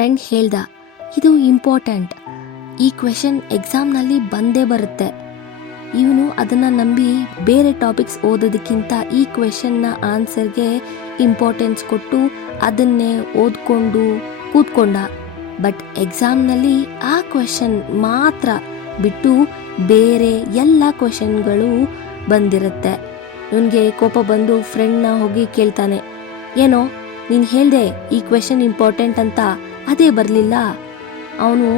Friend ಹೇಳ್ದ, ಇದು important, ಈ ಕ್ವೆಶನ್ ಎಕ್ಸಾಮ್ನಲ್ಲಿ ಬಂದೇ ಬರುತ್ತೆ. ಇವನು ಅದನ್ನು ನಂಬಿ ಬೇರೆ ಟಾಪಿಕ್ಸ್ ಓದೋದಕ್ಕಿಂತ ಈ ಕ್ವೆಶನ್ನ ಆನ್ಸರ್ಗೆ ಇಂಪಾರ್ಟೆನ್ಸ್ ಕೊಟ್ಟು ಅದನ್ನೇ ಓದ್ಕೊಂಡು ಕೂತ್ಕೊಂಡ. ಬಟ್ ಎಕ್ಸಾಮ್ನಲ್ಲಿ ಆ ಕ್ವೆಶನ್ ಮಾತ್ರ ಬಿಟ್ಟು ಬೇರೆ ಎಲ್ಲ ಕ್ವೆಶನ್ಗಳು ಬಂದಿರುತ್ತೆ. ಇವನಿಗೆ ಕೋಪ ಬಂದು ಫ್ರೆಂಡ್ನ ಹೋಗಿ ಕೇಳ್ತಾನೆ, ಏನೋ ನೀನು ಹೇಳ್ದೆ ಈ ಕ್ವೆಶನ್ ಇಂಪಾರ್ಟೆಂಟ್ ಅಂತ, ಅದೇ ಬರಲಿಲ್ಲ. ಅವನು,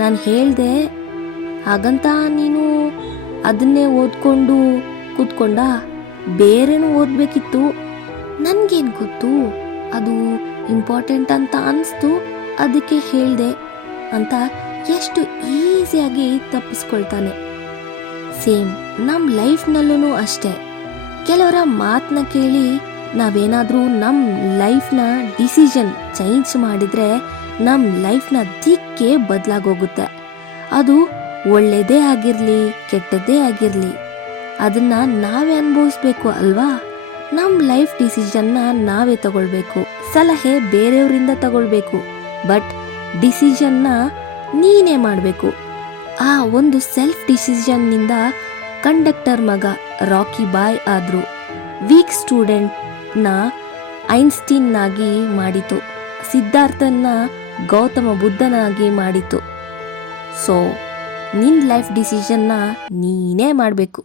ನಾನು ಹೇಳ್ದೆ ಹಾಗಂತ ನೀನು ಅದನ್ನೇ ಓದ್ಕೊಂಡು ಕೂತ್ಕೊಂಡ, ಬೇರೆನೂ ಓದಬೇಕಿತ್ತು, ನನಗೇನು ಗೊತ್ತು, ಅದು ಇಂಪಾರ್ಟೆಂಟ್ ಅಂತ ಅನಿಸ್ತು, ಅದಕ್ಕೆ ಹೇಳಿದೆ ಅಂತ ಎಷ್ಟು ಈಸಿಯಾಗಿ ತಪ್ಪಿಸ್ಕೊಳ್ತಾನೆ. ಸೇಮ್ ನಮ್ಮ ಲೈಫ್ನಲ್ಲೂ ಅಷ್ಟೇ. ಕೆಲವರ ಮಾತನ್ನ ಕೇಳಿ ನಾವೇನಾದರೂ ನಮ್ಮ ಲೈಫ್ನ ಡಿಸಿಷನ್ ಚೇಂಜ್ ಮಾಡಿದರೆ ನಮ್ಮ ಲೈಫ್ನ ದಿಕ್ಕೇ ಬದಲಾಗೋಗುತ್ತೆ. ಅದು ಒಳ್ಳೆಯದೇ ಆಗಿರಲಿ ಕೆಟ್ಟದ್ದೇ ಆಗಿರಲಿ, ಅದನ್ನು ನಾವೇ ಅನುಭವಿಸ್ಬೇಕು ಅಲ್ವಾ. ನಮ್ಮ ಲೈಫ್ ಡಿಸಿಷನ್ನ ನಾವೇ ತಗೊಳ್ಬೇಕು, ಸಲಹೆ ಬೇರೆಯವರಿಂದ ತಗೊಳ್ಬೇಕು, ಬಟ್ ಡಿಸಿಷನ್ನ ನೀನೇ ಮಾಡಬೇಕು. ಆ ಒಂದು ಸೆಲ್ಫ್ ಡಿಸಿಷನ್ನಿಂದ ಕಂಡಕ್ಟರ್ ಮಗ ರಾಕಿ ಬಾಯ್ ಆದರು. ವೀಕ್ ಸ್ಟೂಡೆಂಟ್ನ ಐನ್ಸ್ಟೀನ್ನಾಗಿ ಮಾಡಿತು, ಸಿದ್ಧಾರ್ಥನ ಗೌತಮ ಬುದ್ಧನಾಗಿ ಮಾಡಿತು. ಸೊ ನಿನ್ನ ಲೈಫ್ ಡಿಸಿಷನ್ನ ನೀನೇ ಮಾಡಬೇಕು.